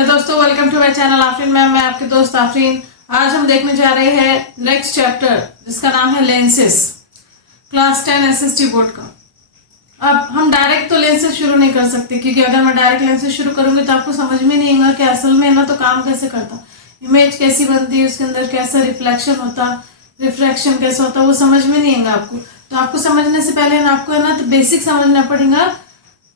Hello दोस्तों, welcome to my channel Afreen ma'am. मैं आपके दोस्त आफरीन। आज हम देखने जा रहे हैं नेक्स्ट चैप्टर जिसका नाम है लेंसेस, क्लास 10 एसएसटी बोर्ड का। अब हम डायरेक्ट तो लेंसेस शुरू नहीं कर सकते, क्योंकि अगर मैं डायरेक्ट लेंसेस शुरू करूंगी तो आपको समझ में नहीं आएगा कि असल में ना तो काम कैसे करता, इमेज कैसी बनती है, उसके अंदर कैसा रिफ्लेक्शन होता, रिफ्रैक्शन कैसा होता, वो समझ में नहीं आएगा आपको। तो आपको समझने से पहले ना आपको है ना तो बेसिक समझना पड़ेगा।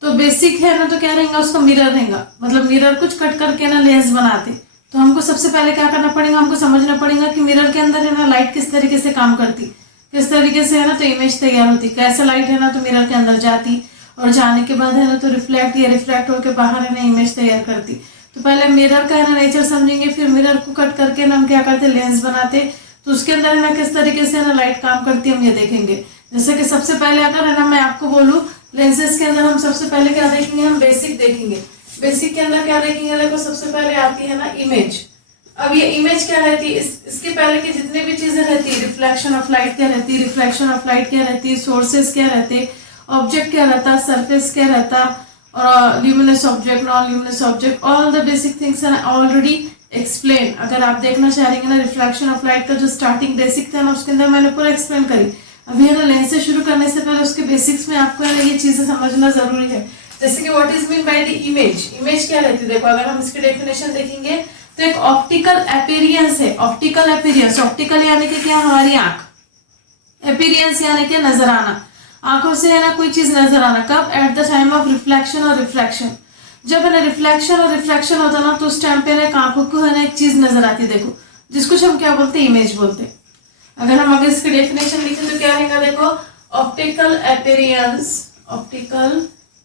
तो बेसिक है ना तो क्या रहेगा, उसका मिरर रहेगा, मतलब मिरर कुछ कट करके ना लेंस बनाते। तो हमको सबसे पहले क्या करना पड़ेगा, हमको समझना पड़ेगा कि मिरर के अंदर है ना लाइट किस तरीके से काम करती, किस तरीके से है ना तो इमेज तैयार होती, कैसे लाइट है ना तो मिरर के अंदर जाती और जाने के बाद है ना तो रिफ्लेक्ट या रिफ्रैक्ट होकर बाहर है ना इमेज तैयार करती। तो पहले मिरर का है ना नेचर समझेंगे, फिर मिरर को कट करके ना हम क्या करते, लेंस बनाते। तो उसके अंदर है ना किस तरीके से है ना लाइट काम करती है हम ये देखेंगे। जैसे कि सबसे पहले अगर है ना मैं आपको बोलूं, लेंसेज के अंदर हम सबसे पहले क्या देखेंगे, हम बेसिक देखेंगे। बेसिक के अंदर क्या देखेंगे, देखो सबसे पहले आती है ना इमेज। अब ये इमेज क्या रहती है, इसके पहले की जितने भी चीजें रहती है, रिफ्लेक्शन ऑफ लाइट क्या रहती है, रिफ्लेक्शन ऑफ लाइट क्या रहती है, सोर्सेस क्या रहते, ऑब्जेक्ट क्या रहता, सरफेस क्या रहता, और luminous object, non luminous object, all the basic things are already explain. अगर आप देखना चाहेंगे ना रिफ्लेक्शन ऑफ लाइट का जो स्टार्टिंग बेसिक था ना, उसके अंदर मैंने पूरा एक्सप्लेन करी। अभी है ना लेंसेज शुरू करने से पहले उसके बेसिक्स में आपको है ना ये चीजें समझना जरूरी है। जैसे कि what is mean by the image. Image क्या रहती है, देखो अगर हम इसकी डेफिनेशन देखेंगे तो एक ऑप्टिकल अपीयरेंस है। ऑप्टिकल अपीयरेंस, ऑप्टिकल यानी कि क्या, हमारी आंख, अपीयरेंस यानी कि नजर आना, आंखों से है ना कोई चीज नजर आना। कब, eight the time of reflection और रिफ्रैक्शन। जब है ना रिफ्लेक्शन और रिफ्रैक्शन होता ना तो उस टाइम पे ना आंखों को है ना एक चीज नजर आती, देखो जिसको हम क्या बोलते हैं, इमेज बोलते हैं। अगर हम अगर इसकी डेफिनेशन लिखें तो क्या रहेगा, देखो ऑप्टिकल अपीयरेंस, ऑप्टिकल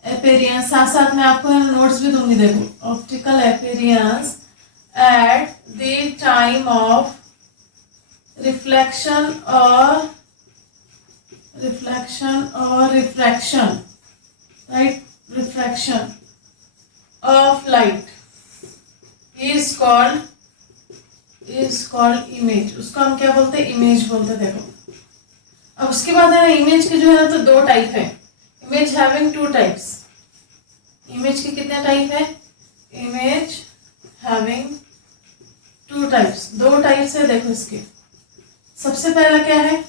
अपीयरेंस, साथ साथ में आपको है नोट्स भी दूंगी। देखो optical appearance at the time of reflection और refraction, right, refraction of light is called image. उसको हम क्या बोलते हैं, इमेज बोलते हैं। देखो अब उसके बाद है इमेज के जो है ना तो दो टाइप है। Image having two types. Image के कितने टाइप है, इमेज हैविंग टू टाइप्स, दो टाइप्स है। देखो इसके सबसे पहला क्या है,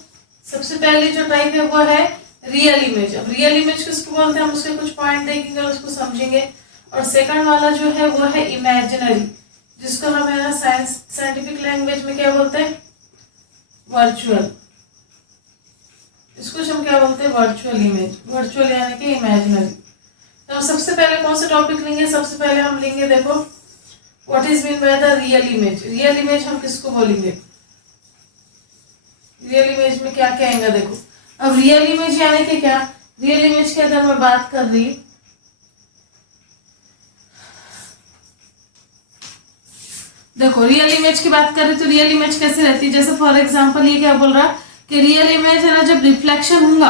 सबसे पहली जो टाइप है वो है रियल इमेज। अब रियल इमेज किसको बोलते हैं, हम उसके कुछ पॉइंट देखेंगे और उसको समझेंगे। और सेकंड वाला जो है वो है इमेजिनरी, जिसको हम है ना साइंटिफिक लैंग्वेज में क्या बोलते हैं, वर्चुअल। इसको हम क्या बोलते हैं, वर्चुअल इमेज, वर्चुअल यानी कि इमेजिनरी। तो हम सबसे पहले कौन सा टॉपिक लेंगे, सबसे पहले हम लेंगे देखो what is mean by the real image. Real image हम किसको बोलेंगे, रियल इमेज में क्या क्या आएगा। देखो अब रियल इमेज यानी कि क्या, रियल इमेज के अंदर मैं बात कर रही, देखो रियल इमेज की बात करें तो रियल इमेज कैसे रहती है। जैसे फॉर एग्जांपल ये क्या बोल रहा कि रियल इमेज है ना जब रिफ्लेक्शन होगा,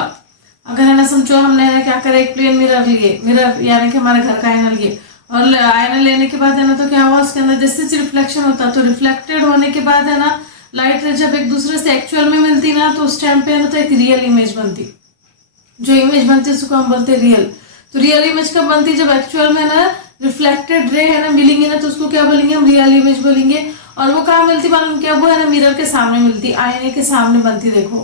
अगर है ना समझो हमने क्या करा, एक प्लेन मिरर लिए, मिरर यानी कि हमारे घर का आईना लिए, और आईना लेने के बाद है ना तो क्या हुआ, उसके अंदर जैसे रिफ्लेक्शन होता तो रिफ्लेक्टेड होने के बाद है ना लाइट जब एक दूसरे से एक्चुअल में मिलती ना तो उस टाइम पे है ना तो एक रियल इमेज बनती। जो इमेज बनती है उसको हम बोलते हैं रियल। तो रियल इमेज कब बनती है, जब एक्चुअल में ना रिफ्लेक्टेड रे है ना मिलेंगे ना तो उसको क्या बोलेंगे, हम रियल इमेज बोलेंगे। और वो कहाँ मिलती मालूम क्या, वो है ना मिरर के सामने मिलती, आईने के सामने बनती। देखो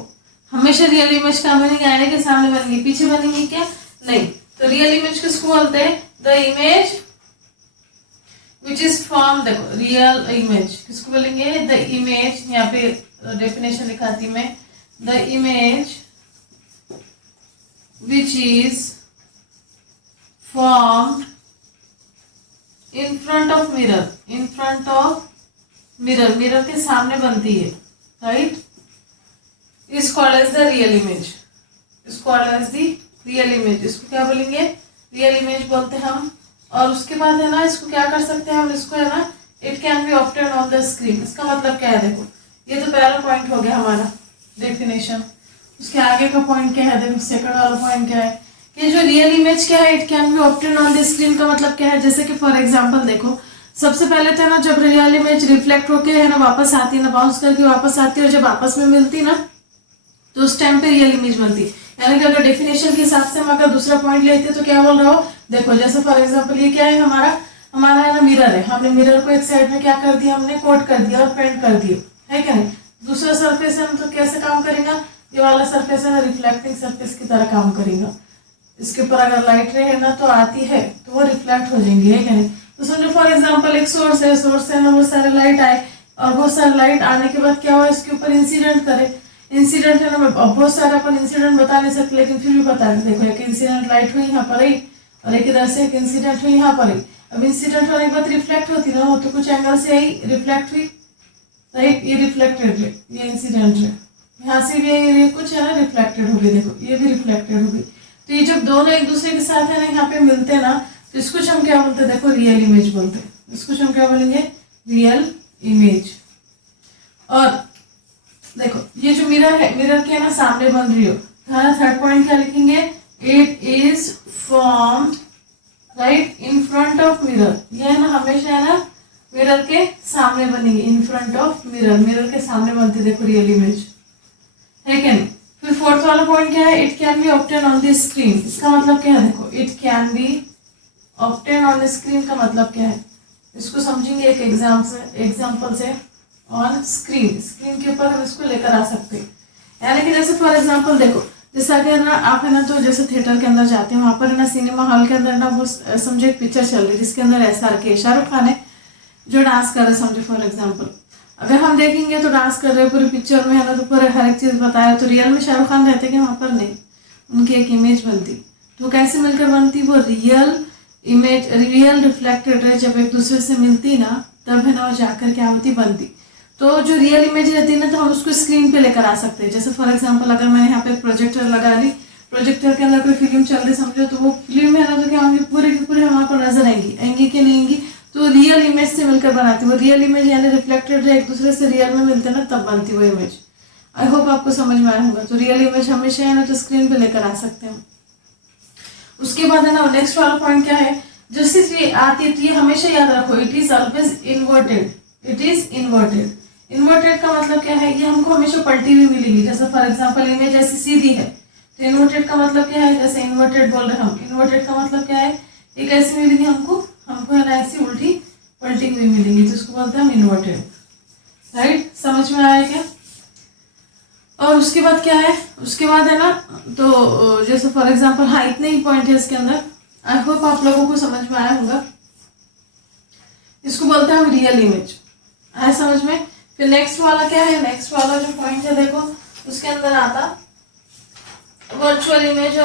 हमेशा रियल इमेज कहाँ बनेगी, आईने के सामने बनेगी, पीछे बनेगी क्या, नहीं। तो रियल इमेज किसको बोलते हैं, the image which is form. देखो रियल इमेज किसको बोलेंगे, द इमेज, यहाँ पे डेफिनेशन लिखाती मैं, the image which is formed in front of mirror, in front of mirror, mirror के सामने बनती है, right, is called as the real image, is called as the real image। इसको क्या बोलेंगे, रियल इमेज बोलते हैं हम। और उसके बाद है ना इसको क्या कर सकते हैं हम, इसको है ना it can be obtained on the screen. इसका मतलब क्या है, देखो ये तो पहला पॉइंट हो गया हमारा डेफिनेशन। उसके आगे का पॉइंट क्या है, देखो सेकंड वाला पॉइंट क्या है कि जो रियल इमेज क्या है, it can be obtained on the screen का मतलब क्या है। जैसे कि फॉर एग्जांपल देखो सबसे पहले तो ना जब रियल इमेज रिफ्लेक्ट होके है ना वापस आती है ना, बाउंस करके वापस आती है, और जब आपस में मिलती ना तो उस टाइम पे रियल इमेज बनती। यानी कि अगर डेफिनेशन के हिसाब से हम अगर दूसरा पॉइंट लेते तो क्या बोल रहा हो, देखो जैसे फॉर एग्जांपल ये क्या है, हमारा है ना मिरर है, हमने मिरर को एक साइड में क्या कर दिया, हमने कोट कर दिया और पेंट कर दिया, है क्या नहीं। दूसरा सरफेस है तो कैसे काम करेगा, ये वाला सरफेस है ना रिफ्लेक्टिंग सरफेस की तरह काम करेगा। इसके ऊपर अगर लाइट रहे ना तो आती है तो वो रिफ्लेक्ट हो जाएंगी, है क्या नहीं। तो समझो फॉर एग्जांपल एक सोर्स है, सोर्स से ना बहुत सारे लाइट आए और बहुत सारे लाइट आने के बाद क्या हुआ, इसके ऊपर इंसिडेंट करे। इंसिडेंट है ना, अब बहुत सारे अपन इंसिडेंट बता नहीं सकते लेकिन फिर भी बता दें। देखो एक इंसिडेंट लाइट हुई यहाँ पर आई और एक इधर से एक इंसिडेंट हुई यहाँ पर आई। अब इंसिडेंट होने के बाद रिफ्लेक्ट होती ना, हो तो कुछ एंगल से आई रिफ्लेक्ट हुई, राइट, ये रिफ्लेक्टेड है, ये इंसिडेंट है। यहाँ से भी ये कुछ है ना रिफ्लेक्टेड हो गई, देखो ये भी रिफ्लेक्टेड हो गई। तो ये जब दोनों एक दूसरे के साथ है ना यहाँ पे मिलते हैं ना, तो इसको हम क्या बोलते हैं, देखो रियल इमेज बोलते हैं। इसको हम क्या बोलेंगे, रियल इमेज। और देखो ये जो मिरर है, मिरर के ना सामने बन रही हो, थर्ड पॉइंट क्या लिखेंगे, it is formed right in front of mirror. ये ना हमेशा है ना मिरर के सामने बनेगी, in front of mirror, mirror के सामने बनती है, देखो रियल इमेज, है क्या नहीं। फिर फोर्थ वाला पॉइंट क्या है, it can be obtain on the screen. इसका मतलब क्या है, देखो it can be obtain on the screen का मतलब क्या है, इसको समझेंगे एक एग्जाम्पल से। ऑन स्क्रीन, स्क्रीन के ऊपर हम इसको लेकर आ सकते हैं। यानी कि जैसे फॉर एग्जाम्पल देखो, जैसे अगर ना आप है ना तो जैसे थिएटर के अंदर जाते हैं, वहां पर है ना सिनेमा हॉल के अंदर ना वो समझो एक पिक्चर चल रही है जिसके अंदर SR के शाहरुख खान है जो डांस कर रहे हैं, समझो फॉर एग्जाम्पल। अगर हम देखेंगे तो डांस कर रहे हैं पूरी पिक्चर में है ना, तो पूरे हर एक चीज बताया, तो रियल में शाहरुख खान रहते कि वहां पर नहीं, उनकी एक इमेज बनती। तो कैसे मिलकर बनती, वो real image, real reflected ray जब एक दूसरे से मिलती ना तब है ना वो जाकर क्या होती, बनती। तो जो रियल इमेज रहती है ना तो हम उसको स्क्रीन पे लेकर आ सकते हैं। जैसे फॉर एग्जांपल अगर मैंने यहाँ पे प्रोजेक्टर लगा ली, प्रोजेक्टर के अंदर कोई फिल्म चल रही समझो, तो वो फिल्म है ना तो क्या होंगी, पूरे के पूरे हमारे को नजर आएंगी, आएंगी कि नहीं आएंगी, तो रियल इमेज से मिलकर बनाती। वो रियल इमेज यानी रिफ्लेक्टेड एक दूसरे से रियल में मिलते ना तब बनती वो इमेज। आई होप आपको समझ में आया होगा। तो रियल इमेज हमेशा है ना तो स्क्रीन पे लेकर आ सकते हैं। उसके बाद है ना नेक्स्ट वाला पॉइंट क्या है, जैसे ये आती है तो ये हमेशा याद रखो, it is always inverted, it is inverted. Inverted का मतलब क्या है, ये हमको हमेशा पलटी हुई मिलेगी। जैसे फॉर एग्जांपल इमेज ऐसी सीधी है तो इन्वर्टेड का मतलब क्या है, जैसे इन्वर्टेड बोल रहे हैं हम, इन्वर्टेड का मतलब क्या है, ये कैसी मिलेगी हमको, हमको है ना ऐसी उल्टी पलटी हुई मिलेगी, तो इसको बोलते हैं हम इन्वर्टेड, राइट। समझ में आया क्या। और उसके बाद क्या है, उसके बाद है ना तो जैसे फॉर एग्जांपल, हाँ इतने ही पॉइंट है इसके अंदर। आई होप आप लोगों को समझ में आया होगा। इसको बोलते हैं हम रियल इमेज, आया समझ में। फिर नेक्स्ट वाला क्या है, नेक्स्ट वाला जो पॉइंट है देखो उसके अंदर आता वर्चुअल इमेज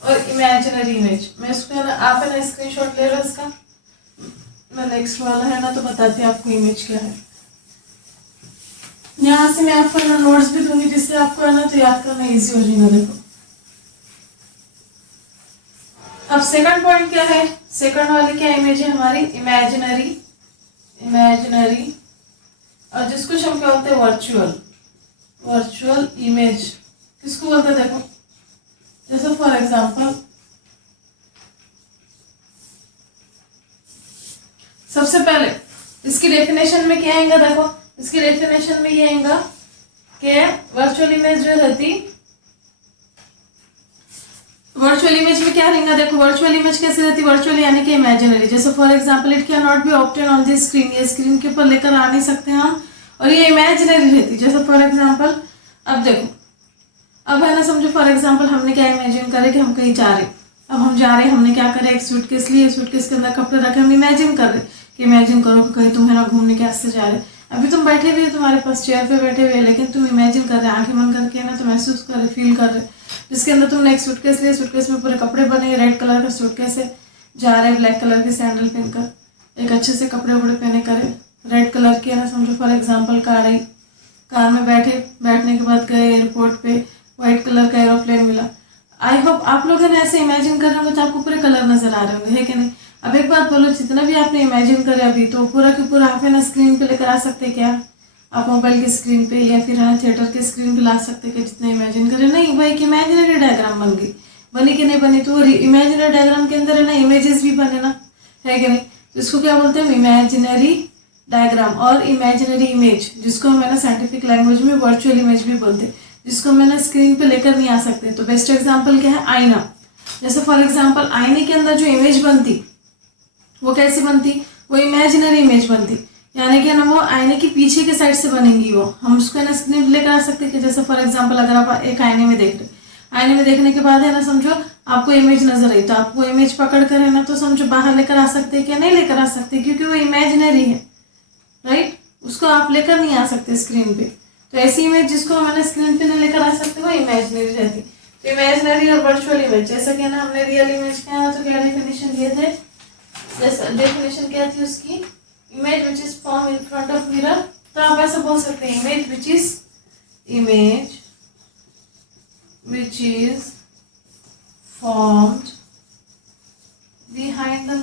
और इमेजिनरी इमेज। मैं इसको आप है ना स्क्रीनशॉट ले रहे हो इसका, मैं नेक्स्ट वाला है ना तो बताती हूँ आपको इमेज क्या है। यहाँ से मैं आपको है ना नोट्स भी दूंगी जिससे आपको है ना तो याद करना इजी हो जाएगा। देखो अब सेकंड पॉइंट क्या है, सेकंड वाली क्या इमेज है हमारी, इमेजिनरी, और जिसको हम क्या बोलते हैं वर्चुअल इमेज। किसको बोलते हैं, देखो जैसे फॉर एग्जांपल सबसे पहले इसकी डेफिनेशन में क्या आएगा, देखो इसकी डेफिनेशन में ये आएगा कि वर्चुअल इमेज जो रहती, वर्चुअल इमेज में क्या रहेगा, देखो वर्चुअल इमेज कैसे रहती, वर्चुअल यानी कि इमेजिनरी। जैसे for example it can not B obtain on the screen, ये स्क्रीन के ऊपर लेकर आ नहीं सकते हम, और ये इमेजिनरी रहती। जैसे फॉर एग्जांपल अब देखो, अब है ना समझो फॉर एग्जांपल हमने क्या इमेजिन करे कि हम कहीं जा रहे, अब हम जा रहे, हमने क्या करे, एक सूटकेस लिए, सूटकेस के अंदर कपड़े रखे, हम इमेजिन कर रहे कि इमेजिन करो कि कहीं तुम है ना घूमने के रास्ते जा रहे, अभी तुम बैठे हुए तुम्हारे पास चेयर पे बैठे हुए, लेकिन तुम इमेजिन कर रहे, आंखें बंद करके ना तो महसूस कर रहे, फील कर रहे, जिसके अंदर तुमने एक सूटकेस लिया, सूटकेस में पूरे कपड़े बने, रेड कलर का सूटकेस है, जा रहे ब्लैक कलर के सैंडल पहनकर, एक अच्छे से कपड़े वपड़े पहने करे, रेड कलर की है ना समझो for example car I, car में बैठने के बाद गए एयरपोर्ट पे, व्हाइट कलर का एरोप्लेन मिला। आई होप आप लोग है ना ऐसे इमेजिन कर रहे होंगे तो आपको पूरे कलर नजर आ रहे होंगे, है कि नहीं। अब एक बात बोलो, जितना भी आपने इमेजिन करे अभी तो पूरा के पूरा आप है ना स्क्रीन पे लेकर आ सकते क्या, आप मोबाइल की स्क्रीन पे या फिर है ना थिएटर की स्क्रीन पे ला सकते कि जितना इमेजिन करे, नहीं भाई कि इमेजिनरी डायग्राम बन गई, बनी कि नहीं बनी, तो इमेजिनरी डायग्राम के अंदर है ना इमेजेस भी बने ना, है कि नहीं। तो इसको क्या बोलते हैं, इमेजिनरी डायग्राम और इमेजिनरी इमेज, जिसको हम है ना साइंटिफिक लैंग्वेज में वर्चुअल इमेज भी बोलते हैं, जिसको हम है ना स्क्रीन पे लेकर नहीं आ सकते। तो बेस्ट एग्जाम्पल क्या है, आईना। जैसे फॉर एग्जांपल आईने के अंदर जो इमेज बनती वो कैसी बनती, वो इमेजिनरी इमेज बनती, यानी कि ना वो आईने के पीछे के साइड से बनेंगी। वो हम उसको ना स्क्रीन पे लेकर आ सकते हैं कि जैसे फॉर एग्जांपल अगर आप एक आईने में देख रहे, आईने में देखने के बाद है ना समझो आपको इमेज नजर आई, तो आपको इमेज पकड़ कर है ना तो समझो बाहर लेकर आ सकते हैं क्या, नहीं लेकर आ सकते, क्योंकि वो इमेजिनरी है, राइट। उसको आप लेकर नहीं आ सकते स्क्रीन पे। तो ऐसी इमेज जिसको मैंने स्क्रीन पे नहीं लेकर आ सकते वो इमेजिनरी रहती। तो इमेजिनरी और वर्चुअल इमेज, जैसा कि ना हमने रियल इमेज के यहाँ तो क्या डेफिनेशन दिए थे, जैसा डेफिनेशन क्या थी उसकी, image which is form in front of mirror. तो आप ऐसा बोल सकते हैं image which is formed behind the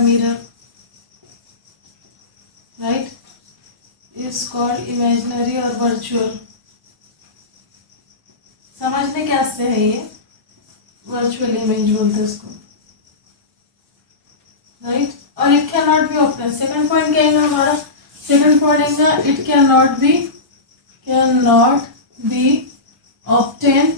mirror, right, is called imaginary or virtual। समझने क्या से है ये, वर्चुअल इमेज बोलते हैं उसको, राइट। और it can not be obtain, second point क्या है हमारा, सेकंड पॉइंट है it can not be obtain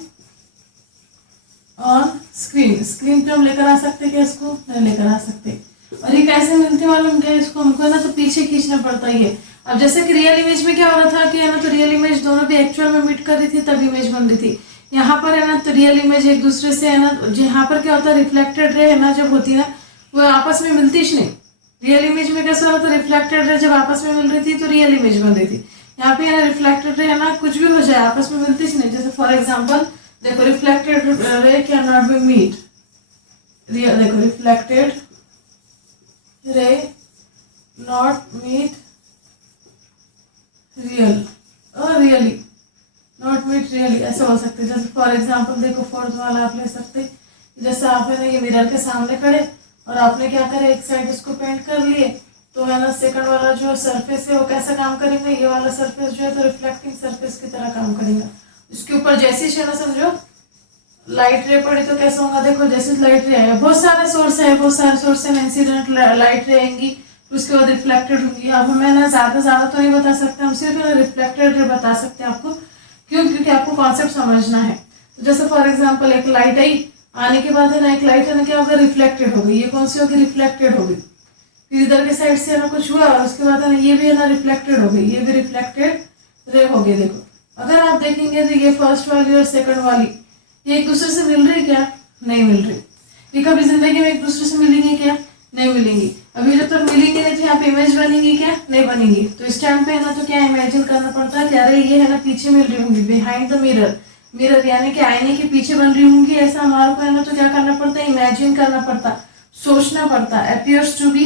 on screen पे हम लेकर आ सकते क्या इसको, नहीं लेकर आ सकते। और ये कैसे मिलती मालूम क्या, इसको हमको है ना तो पीछे खींचना पड़ता ही है। अब जैसे कि रियल इमेज में क्या हो रहा था कि है ना तो रियल इमेज दोनों भी एक्चुअल में मीट कर रही थी तब इमेज बन रही थी। यहाँ पर है ना तो रियल इमेज एक दूसरे से है ना, यहाँ पर क्या होता है रिफ्लेक्टेड रे है ना जब होती ना वो आपस में मिलती ही नहीं। रियल इमेज में कैसा हो रहा था, रिफ्लेक्टेड रे जब आपस में मिल रही थी तो रियल इमेज बन रही थी। यहाँ पे है ना रिफ्लेक्टेड रे है ना कुछ भी हो जाए आपस में मिलती ही नहीं। जैसे फॉर एग्जाम्पल देखो reflected ray can not be meet, देखो reflected ray not meet real और रियली नॉट मीट रियली, ऐसा हो सकते। जैसे फॉर एग्जांपल देखो फोर्थ वाला आप ले सकते, जैसे आप है ना ये मिरर के सामने खड़े और आपने क्या करे एक साइड इसको पेंट कर लिए, तो है ना सेकंड वाला जो सरफेस है वो कैसा काम करेगा, ये वाला सरफेस जो है तो रिफ्लेक्टिंग सरफेस की तरह काम करेगा। इसके ऊपर जैसे ही ना समझो लाइट रे पड़ी तो कैसा होगा, देखो जैसे लाइट रे आएगा, बहुत सारे सोर्स है इंसिडेंट लाइट रे आएंगी उसके बाद रिफ्लेक्टेड होंगी। अब हमें ना ज्यादा तो नहीं बता सकते, हम सिर्फ रिफ्लेक्टेड रे बता सकते हैं आपको, क्यों, क्योंकि आपको कॉन्सेप्ट समझना है। तो जैसे फॉर एग्जाम्पल एक लाइट आई, आने के बाद है ना एक लाइट है ना क्या होगा रिफ्लेक्टेड होगी, ये कौन सी होगी रिफ्लेक्टेड होगी, फिर इधर के साइड से ना कुछ हुआ और उसके बाद है ना ये भी है ना रिफ्लेक्टेड हो गई, ये भी रिफ्लेक्टेड रे हो गई। देखो अगर आप देखेंगे तो ये फर्स्ट वाली और सेकंड वाली ये एक दूसरे से मिल रही क्या, नहीं मिल रही। ये कभी जिंदगी में एक दूसरे से मिलेंगी क्या, नहीं मिलेंगी। अभी जब तक मिलेंगी नहीं तो यहाँ पे इमेज बनेगी क्या, नहीं बनेगी। तो इस टाइम पे है ना तो क्या इमेजिन करना पड़ता है, क्या रही ये है ना पीछे मिल रही होंगी, बिहाइंड द मिरर यानी कि आईने के पीछे बन रही होंगी, ऐसा हमारे को है ना तो क्या करना पड़ता है, इमेजिन करना पड़ता, सोचना पड़ता। Appears to be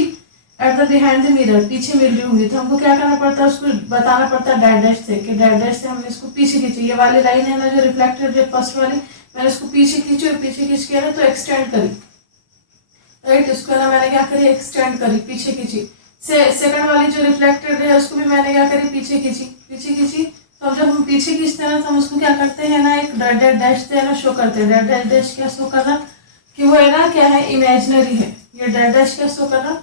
at the behind the mirror, पीछे मिल रही होंगी तो हमको क्या करना पड़ता है, उसको बताना पड़ता है डैश डैश से, कि डैश डैश से हमने इसको पीछे खींची। ये वाली लाइन है ना जो रिफ्लेक्टेड फर्स्ट वाली, मैंने इसको पीछे खींची और पीछे खींच के ना तो एक्सटेंड करी, राइट। उसको ना मैंने क्या करी, एक्सटेंड करी, पीछे खींची। सेकंड वाली जो रिफ्लेक्टेड है उसको भी मैंने क्या करी, पीछे खींची। तो जब हम पीछे खींचते हैं ना तो हम उसको क्या करते हैं ना एक डैश डैश से ना शो करते हैं। डैश डैश क्या शो कर रहा कि वो है ना क्या है, इमेजिनरी है। ये डैश डैश क्या शो कर रहा,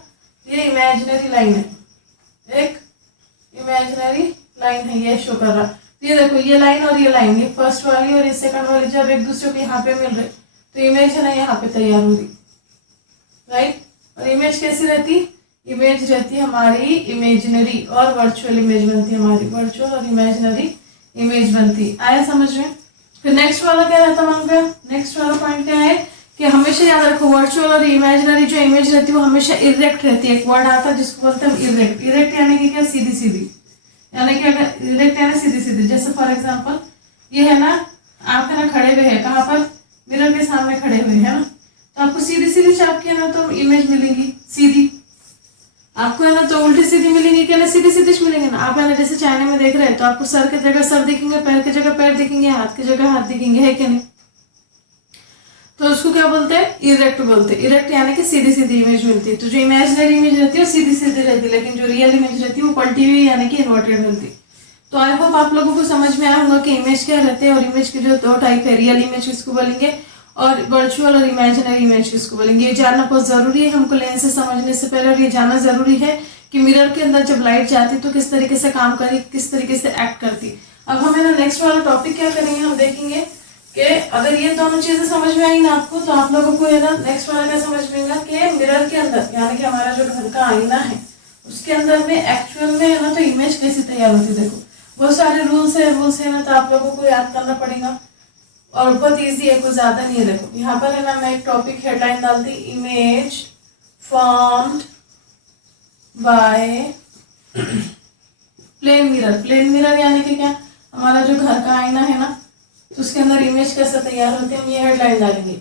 ये इमेजिनरी लाइन है, एक इमेजिनरी लाइन है ये शो कर रहा। ये देखो ये लाइन और ये लाइन, ये फर्स्ट वाली और ये सेकंड वाली जब एक दूसरे को यहाँ पे मिल रहे तो इमेज है ना यहाँ पे तैयार हो रही, राइट। और इमेज कैसी रहती, इमेज रहती है हमारी इमेजिनरी और वर्चुअल इमेज बनती है हमारी, वर्चुअल और इमेजिनरी इमेज बनती। आया समझ में। फिर नेक्स्ट वाला क्या रहता है, नेक्स्ट वाला पॉइंट क्या है कि हमेशा याद रखो वर्चुअल और इमेजिनरी जो इमेज रहती है वो हमेशा इरेक्ट रहती है। एक वर्ड आता है जिसको बोलते हैं इरेक्ट। इरेक्ट यानी कि क्या, सीधी, यानी कि इरेक्ट यानी सीधी। जैसे फॉर एग्जांपल ये है ना आप है ना खड़े हुए हैं, कहाँ पर, मिरर के सामने खड़े हुए है ना, तो आपको सीधी चाप किया ना तो इमेज मिलेगी सीधी। आपको है ना तो उल्टी सीधी मिलेंगी क्या ना, सीधी मिलेंगे ना। आप है ना जैसे चाइना में देख रहे हैं तो आपको सर की जगह सर दिखेंगे, पैर की जगह पैर दिखेंगे, हाथ की जगह हाथ दिखेंगे, है क्या नहीं। तो उसको क्या बोलते हैं, इरेक्ट बोलते हैं। इरेक्ट यानी कि सीधी इमेज मिलती है। तो जो इमेजिनरी इमेज रहती है वो सीधी रहती है, लेकिन जो रियल इमेज रहती है वो पलटी हुई यानी कि इन्वर्टेड मिलती है। तो आई होप आप लोगों को समझ में आया होगा कि इमेज क्या रहते हैं और इमेज के जो दो टाइप है, रियल इमेज किसको बोलेंगे और वर्चुअल और इमेजिनरी इमेज किसको बोलेंगे। ये जानना बहुत जरूरी है हमको, लेंस से समझने से पहले। और ये जानना जरूरी है कि मिरर के अंदर जब लाइट जाती तो किस तरीके से काम करी, किस तरीके से एक्ट करती। अब हमें ना नेक्स्ट वाला टॉपिक क्या करेंगे, हम देखेंगे कि अगर ये दोनों चीजें समझ में आई ना आपको, तो आप लोगों को है ना नेक्स्ट वाला क्या समझ में आएगा कि मिरर के अंदर यानी कि हमारा जो घर का आईना है उसके अंदर में एक्चुअल में है ना तो इमेज कैसे तैयार होती है। देखो बहुत सारे रूल्स है ना, तो आप लोगों को याद करना पड़ेगा और बहुत ईजी है, कुछ ज्यादा नहीं है। देखो यहाँ पर है ना मैं एक टॉपिक हेडलाइन डालती, image formed by plane mirror. Plane mirror यानी कि क्या, हमारा जो घर का आईना है ना तो उसके अंदर इमेज कैसे तैयार होती है, हम ये हेडलाइन डालेंगे।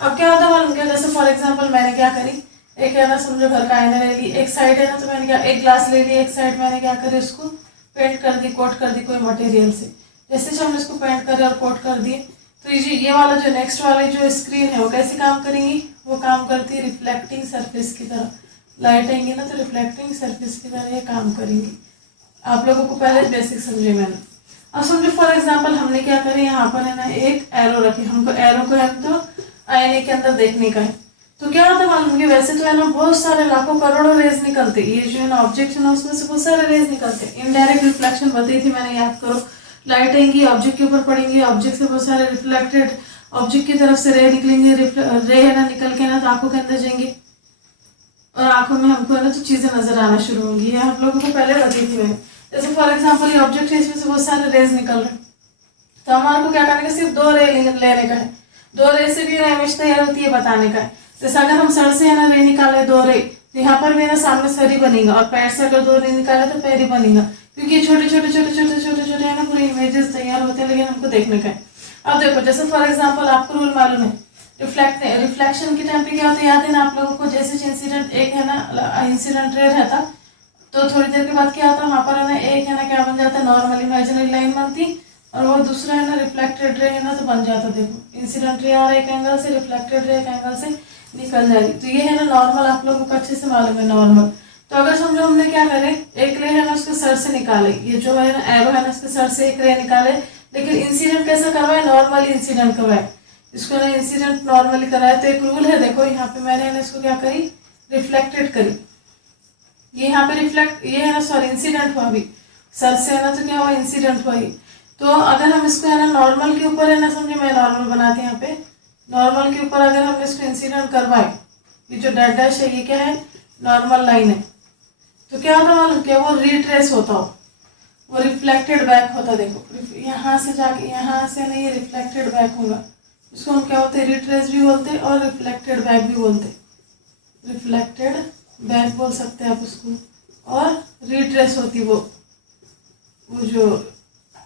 अब क्या होता है मालूम क्या, जैसे फॉर एग्जांपल मैंने क्या करी, एक है ना समझो घर का आईना ले ली, एक साइड है ना तो मैंने क्या एक ग्लास ले ली, एक साइड मैंने क्या करी उसको पेंट कर दी, कोट कर दी कोई मटेरियल से। जैसे जब हम इसको पेंट कर और कोट कर दिए तो ये वाला जो नेक्स्ट वाले जो स्क्रीन है वो कैसे काम करेंगी, वो काम करती है रिफ्लेक्टिंग सरफेस की तरह। लाइट आएंगी ना तो रिफ्लेक्टिंग सरफेस की तरह ये काम करेंगी। आप लोगों को पहले बेसिक समझे मैंने। अब समझो फॉर एग्जांपल हमने क्या करें, यहाँ पर है ना एक एरो रखी, हमको एरो को है तो आईने के अंदर देखने का है। तो क्या होता है मालूम कि वैसे तो है ना बहुत सारे लाखों करोड़ों रेज निकलते, ये जो है ना ऑब्जेक्ट है ना उसमें से बहुत सारे रेज निकलते। इनडायरेक्ट रिफ्लेक्शन बताई थी मैंने, याद करो। लाइट आएंगी ऑब्जेक्ट के ऊपर पड़ेंगी, ऑब्जेक्ट से बहुत सारे रिफ्लेक्टेड ऑब्जेक्ट की तरफ से रे निकलेंगे, रे है ना निकल के ना तो आंखों के अंदर जाएंगे और आंखों में हमको है ना तो चीजें नजर आना शुरू होंगी। ये आप लोगों को पहले बताई थी मैंने। जैसे फॉर एग्जाम्पल ये ऑब्जेक्ट है, इसमें से बहुत सारे रेज निकल रहे हैं, तो हमारे को क्या करने का, सिर्फ 2 रे लेने का है। 2 रे से भी इमेज तैयार होती है बताने का है। जैसे अगर हम सर से है ना रे निकाले 2 रे, तो यहाँ पर भी ना सामने सर ही बनेगा, और पैर से अगर 2 रे निकाले तो पैर ही बनेगा, क्योंकि छोटे छोटे है ना पूरे इमेजेस तैयार होते हैं, लेकिन हमको देखने का है। अब देखो जैसे फॉर एग्जाम्पल आपको रूल मालूम है रिफ्लेक्शन के टाइम पे क्या होता है, याद है ना आप लोगों को, जैसे इंसिडेंट एक है ना इंसिडेंट रे रहता तो थोड़ी देर के बाद क्या होता है वहां पर है ना एक है ना क्या बन जाता है, नॉर्मल इमेजिनरी लाइन बनती, और वो दूसरा है ना रिफ्लेक्टेड रे है ना तो बन जाता। देखो इंसिडेंट रे आ रहा है एक एंगल से, रिफ्लेक्टेड रे एक एंगल से निकल जाएगी। तो ये है ना नॉर्मल, आप लोगों को अच्छे से मालूम है नॉर्मल। तो अगर समझो हमने क्या करे, एक रे है ना उसके सर से निकाले, ये जो है ना एरो है ना उसके सर से एक रे निकाले, लेकिन इंसिडेंट कैसा करवाए, नॉर्मल इंसिडेंट करवाए, इसको ना इंसिडेंट नॉर्मली कराया। तो एक रूल है देखो, यहाँ पे मैंने इसको क्या करी, रिफ्लेक्टेड करी, ये यहाँ पे रिफ्लेक्ट ये है ना सॉरी इंसिडेंट हुआ, अभी सर से है ना तो क्या हुआ इंसिडेंट हुआ ही। तो अगर हम इसको है ना नॉर्मल के ऊपर है ना, समझे मैं नॉर्मल बनाती यहाँ पे, नॉर्मल के ऊपर अगर हम इसको इंसिडेंट करवाए, ये जो डैश डैश है ये क्या है, नॉर्मल लाइन है, तो क्या होता मालूम क्या, वो रिट्रेस होता हो, वो रिफ्लेक्टेड बैक होता। देखो यहाँ से जाके यहाँ से ना ये रिफ्लेक्टेड बैक होगा, इसको हम क्या होते हैं रिट्रेस भी बोलते हैं और रिफ्लेक्टेड बैक भी बोलते हैं। रिफ्लेक्टेड बैक बोल सकते हैं आप उसको, और रिट्रेस होती वो जो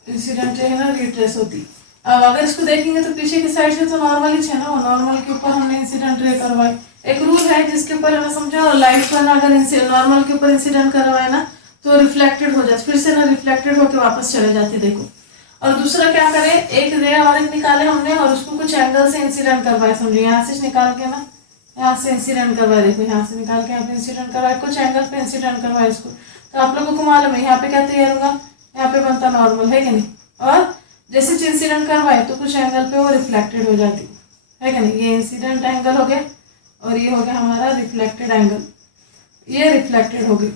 इंसिडेंट है ना रिट्रेस होती। अब अगर इसको देखेंगे तो पीछे की साइड से तो नॉर्मल ही है ना, वो नॉर्मल के ऊपर हमने इंसिडेंट रे करवाए। एक रूल है जिसके ऊपर है समझो लाइट पर ना अगर नॉर्मल के ऊपर इंसिडेंट करवाए ना तो रिफ्लेक्टेड हो जाती, फिर से ना रिफ्लेक्टेड होकर वापस चले जाती। देखो और दूसरा क्या करें, एक रे और एक निकाले हमने और उसको कुछ एंगल से इंसिडेंट करवाए, समझो यहाँ से निकाल के ना यहाँ से इंसिडेंट करवाए, देखो यहाँ से निकाल के यहाँ पे इंसिडेंट करवाए, कुछ एंगल पे इंसिडेंट करवाए इसको। तो आप लोगों को मालूम है यहाँ पे क्या तैयार होगा, यहाँ पे बनता नॉर्मल है कि नहीं, और जैसे इंसिडेंट करवाए तो कुछ एंगल पे वो रिफ्लेक्टेड हो जाती है कि नहीं। ये इंसिडेंट एंगल हो गया और ये हो गया हमारा रिफ्लेक्टेड एंगल, ये रिफ्लेक्टेड हो गई।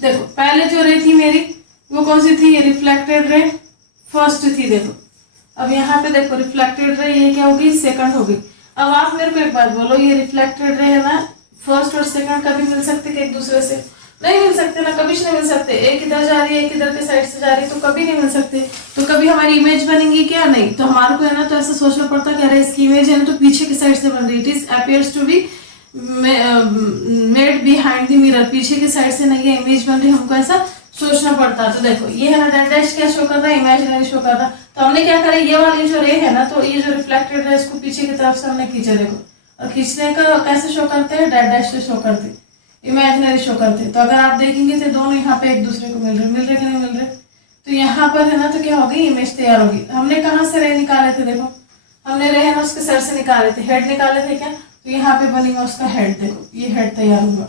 देखो पहले जो रे थी मेरी वो कौन सी थी, ये रिफ्लेक्टेड रे फर्स्ट थी। देखो अब यहाँ पे देखो रिफ्लेक्टेड रे ये क्या होगी, सेकंड होगी। अब आप मेरे को एक बात बोलो, ये रिफ्लेक्टेड रे है ना फर्स्ट और सेकंड कभी मिल सकते कि एक दूसरे से नहीं मिल सकते ना, कभी नहीं मिल सकते। एक इधर जा रही है एक इधर के साइड से जा रही है तो कभी नहीं मिल सकते। तो कभी हमारी इमेज बनेंगी क्या, नहीं। तो हमारे को है ना तो ऐसा सोचना पड़ता है कि अरे इसकी इमेज है ना तो पीछे की साइड से बन रही, it is appears to be made behind the mirror, पीछे की साइड से नहीं ये इमेज बन रही, हमको ऐसा सोचना पड़ता। तो देखो ये है ना डैश क्या शो कर रहा है, इमेजिनरी शो कर रहा है। तो हमने क्या करा, ये वाली जो रे है ना तो ये जो रिफ्लेक्टेड है इसको पीछे की तरफ से हमने खींचा। देखो और खींचने का कैसे शो करते हैं, डैश से शो करते, इमेजिनरी शो करते। तो अगर आप देखेंगे तो दोनों यहाँ पे एक दूसरे को मिल रहे कि नहीं मिल रहे। तो यहाँ पर है ना तो क्या होगी, इमेज तैयार होगी। हमने कहाँ से रे निकाले थे, देखो हमने रे है ना उसके सर से निकाले थे, हेड निकाले थे क्या, तो यहाँ पे बनेगा उसका हेड। देखो ये हेड तैयार होगा।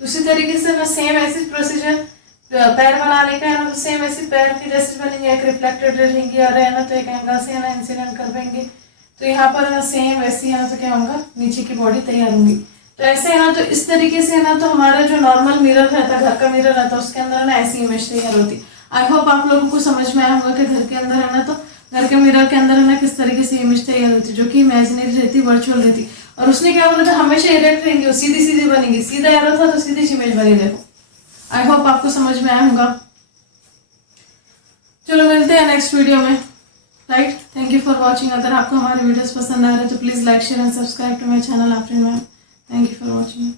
तो उसी तरीके से ना सेम ऐसी प्रोसीजर पैर बनाने का है ना, तो सेम ऐसे पैर की जैसे बनेंगे, एक रिफ्लेक्टेड रहेंगी और है ना तो एक एंगल से है ना इंसिडेंट कर देंगे। तो यहाँ पर है ना सेम वैसे है ना तो क्या होगा, नीचे की बॉडी तैयार होगी। तो ऐसे है ना तो इस तरीके से है ना तो हमारा जो नॉर्मल मिरर रहता है, घर का मिरर रहता है, उसके अंदर ना ऐसी इमेज तैयार होती। आई होप आप लोगों को समझ में आया होगा कि घर के अंदर है ना तो घर के मिरर के अंदर है ना किस तरीके से इमेज तैयार होती, जो कि इमेजिनरी रहती, वर्चुअल रहती। और उसने क्या बोला था, हमेशा इरेक्ट रहेंगी, वो सीधी सीधी बनेगी, सीधा एरो था तो सीधी इमेज बनी। देखो, आई होप आपको समझ में आया होगा। चलो मिलते हैं नेक्स्ट वीडियो में, right. Thank you for watching. अगर आपको हमारे वीडियोस पसंद आ रहे हैं तो please like share and subscribe to my channel Afreen ma'am. Thank you for watching.